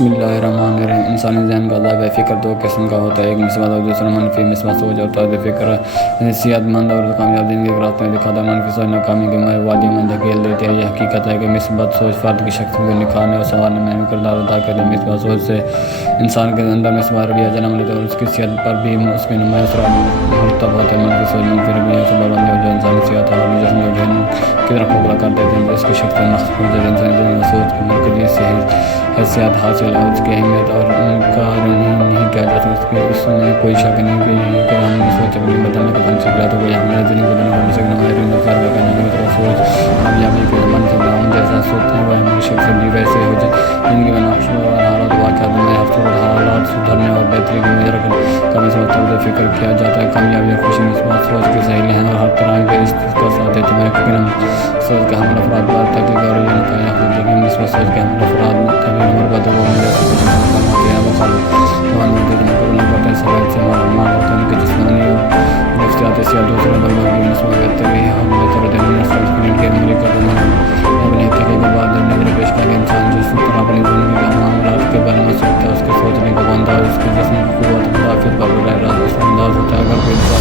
بسم اللہ الرحمن الرحیم۔ انسانی ذہن کا ذائقہ فکر دو قسم کا ہوتا ہے، ایک مثبت اور دوسرا منفی۔ مثبت سوچ اور طرز فکر صحت مند اور کامیاب زندگی کے راستے میں دکھاتا ہے، منفی سوچ ناکامی کے وادیوں میں دھکیل دیتی ہے۔ یہ حقیقت ہے کہ مثبت سوچ فرد کی شخصیت کو نکھارنے اور سنوارنے میں اہم کردار ادا کرتی ہے۔ مثبت سوچ سے انسان کے اندر مثبت رویہ جنم لیتا ہے اور اس کی صحت پر بھی اس کے نمایاں اثرات مرتب ہوتے ہیں۔ منفی سوچ منفی رویوں سے پابندی جو انسانی صحت اور جسم کو ذہن کی طرف کھوکھلا کر دیتے ہیں، اس کی شخصیت نقص پہنچاتے ہیں۔ انسانی ذہن میں سوچ کی مرکزی حیثیت حاصل ہے، اس کی اہمیت اور انکار نہیں کیا جا سکتا۔ اس میں کوئی شک نہیں کہ ہم سوچ اپنی بدلنے کے فن سے کیا تو کوئی ہمارے زندگی بدلنے والے سے نمایاں نظر کرنے کی طرف سوچ کامیابی کے من سے ہم جیسا سوچتے ہیں وہ ہماری شخصیت بھی ویسے ہو جائے۔ زندگی میں نقشوں اور حالات واقعات میں ہر صورت حالات سدھرنے اور بہتری کی امید رکھ کر مثبت طرز فکر کیا جاتا ہے۔ کامیابی اور خوشی مثبت سوچ کے سہیلے ہیں اور ہر طرح کے رشتے کا ساتھ دیتے ہیں۔ لیکن ہم سوچ کے حامل افراد پر تحقیق اور یہ نتائج حاصل ہیں کہ مثبت سوچ کے حامل افراد کبھی عمر بعد وہ ملے سے کچھ کام ہوتے ہیں، مخالف توانائی کے مقابلے نہیں کرتے ہیں، صلاحیت سے مالا ہوتے ہیں، ان کی جسمانی اور نفسیاتی صحت دوسرے لوگوں کی مثبت بہتری اور بہتر دینی سوچ کے عملی قدم ہے۔ اپنے تحقیق کے بعد نظر پیش کیا کہ انسان جس طرح اپنی زندگی کے معاملات کے بارے میں سوچتا ہے، اس کے سوچنے کا انداز اس کے جسم کی قوت مدافعت پر براہ راست اثر انداز ہوتا ہے۔ اگر کوئی انسان